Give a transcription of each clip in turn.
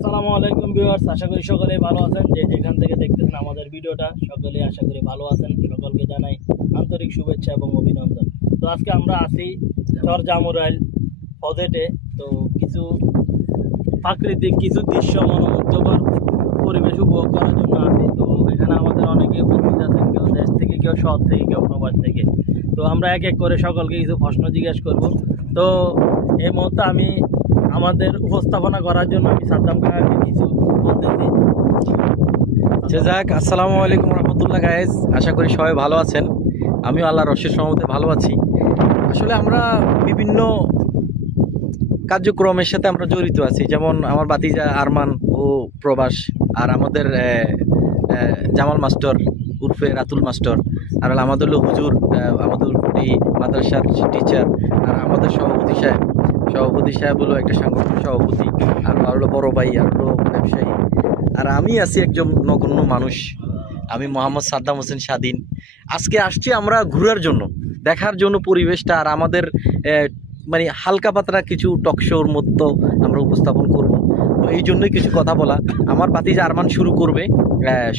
আসসালামু আলাইকুম ভিউয়ার্স, আশা করি সকলেই ভালো আছেন। যে যেখান থেকে দেখতেছেন আমাদের ভিডিওটা, সকলেই আশা করি ভালো আছেন। সকলকে জানাই আন্তরিক শুভেচ্ছা এবং অভিনন্দন। তো আজকে আমরা আছি চর জামুরাইল প্রজেক্টে। তো কিছু প্রাকৃতিক কিছু দৃশ্য মনোমুগ্ধকর পরিবেশ উপভোগ করার জন্য আছি। তো এখানে আমাদের অনেকে উপস্থিত আছেন, কেউ দেশ থেকে, কেউ শহর থেকে, কেউ প্রবাস থেকে। তো আমরা এক এক করে সকলকে কিছু প্রশ্ন জিজ্ঞেস করব। তো এই মুহূর্তে আমি আমাদের উপস্থাপনা করার জন্য আমি সাদ্দাম কাকাকে কিছু বলতেছি। যাক, আসসালামু আলাইকুম রহমতুল্লাহ গায়েজ, আশা করি সবাই ভালো আছেন। আমিও আল্লাহর অশেষ রহমতে ভালো আছি। আসলে আমরা বিভিন্ন কার্যক্রমের সাথে আমরা জড়িত আছি, যেমন আমার ভাতিজা আরমান ও প্রবাস, আর আমাদের জামাল মাস্টার উর্ফে রাতুল মাস্টার, আর আমাদের হলো হুজুর, আমাদের এই মাদ্রাসার টিচার, আর আমাদের সভাপতি সাহেব হলো একটা সাংগঠনিক সভাপতি, আর হলো বড় ভাই, আর হলো ব্যবসায়ী, আর আমি আছি একজন নগণ্য মানুষ। আমি মোহাম্মদ সাদ্দাম হোসেন স্বাধীন। আজকে আসছি আমরা ঘোরার জন্য, দেখার জন্য পরিবেশটা, আর আমাদের মানে হালকা পাতলা কিছু টকশোর মতো আমরা উপস্থাপন করব। তো এই জন্যই কিছু কথা বলা। আমার ভাতিজা আরমান শুরু করবে,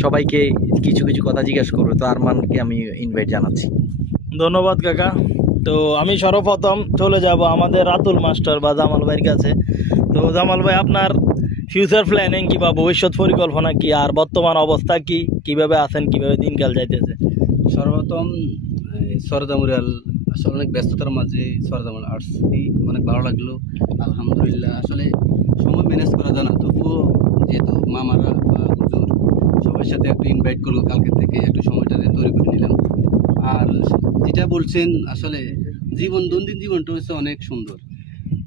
সবাইকে কিছু কিছু কথা জিজ্ঞাসা করবে। তো আরমানকে আমি ইনভাইট জানাচ্ছি। ধন্যবাদ কাকা। তো আমি সর্বপ্রথম চলে যাব আমাদের রাতুল মাস্টার বা জামাল ভাইয়ের কাছে। তো জামাল ভাই, আপনার ফিউচার প্ল্যানিং কি বা ভবিষ্যৎ পরিকল্পনা কি, আর বর্তমান অবস্থা কি, কিভাবে আছেন, কিভাবে দিনকাল যাইতেছে? সর্বপ্রথম সরজামুরিয়াল আসলে অনেক ব্যস্ততার মাঝে সরজামুরিয়াল আসছি, অনেক ভালো লাগলো। আলহামদুলিল্লাহ, আসলে সময় ম্যানেজ করা যায় না, তবুও যেহেতু মামারা বা হুজুর সবার সাথে একটু ইনভাইট করলো, কালকে থেকে একটু সময়টা তৈরি করে নিলাম। আর যেটা বলছেন, আসলে দৈনন্দিন জীবনটা হচ্ছে অনেক সুন্দর,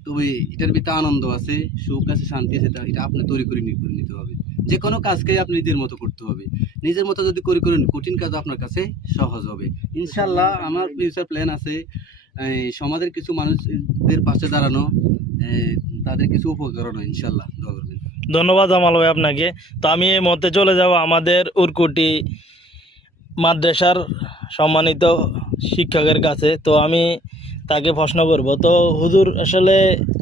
তবে এটার ভিতরে আনন্দ আছে, সুখ আছে, শান্তি আছে। এটা আপনি তৈরি করে নিতে হবে। যে কোনো কাজকে আপনি নিজের মতো করতে হবে। নিজের মতো যদি করেন, কঠিন কাজ আপনার কাছে সহজ হবে ইনশাল্লাহ। আমার ফিউচার প্ল্যান আছে সমাজের কিছু মানুষদের পাশে দাঁড়ানো, তাদের কিছু উপকার করানো, ইনশাল্লাহ। দোয়া করবেন। ধন্যবাদ জামাল ভাই আপনাকে। তো আমি এই মুহূর্তে চলে যাব আমাদের উরকুটি মাদ্রাসার সম্মানিত শিক্ষকের কাছে। তো আমি তাকে প্রশ্ন করব। তো হুজুর, আসলে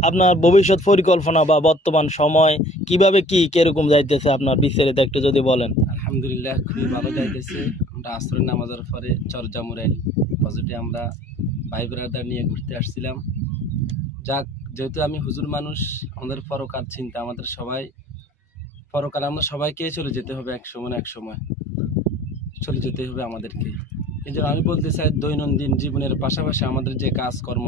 আপনার ভবিষ্যৎ পরিকল্পনা বা বর্তমান সময় কিভাবে কি কিরকম যাইতেছে আপনার বিস্তারিত একটু যদি বলেন। আলহামদুলিল্লাহ, খুবই ভালো যাইতেছে। আমরা আসরের নামাজের পরে চরজামুরাইল পজিটে আমরা ভাই ব্রাদার নিয়ে ঘুরতে আসছিলাম। যাক, যেহেতু আমি হুজুর মানুষ, আমাদের পরকাল চিন্তা, আমাদের সবাই পরকাল, আমরা সবাইকে চলে যেতে হবে, এক সময় না এক সময় চলে যেতে হবে আমাদেরকে। এই জন্য আমি বলতে চাই, দৈনন্দিন জীবনের পাশাপাশি আমাদের যে কাজকর্ম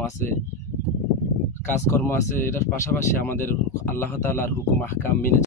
আছে, এটার পাশাপাশি আমাদের আল্লাহ তাআলার হুকুম আহকাম মেনে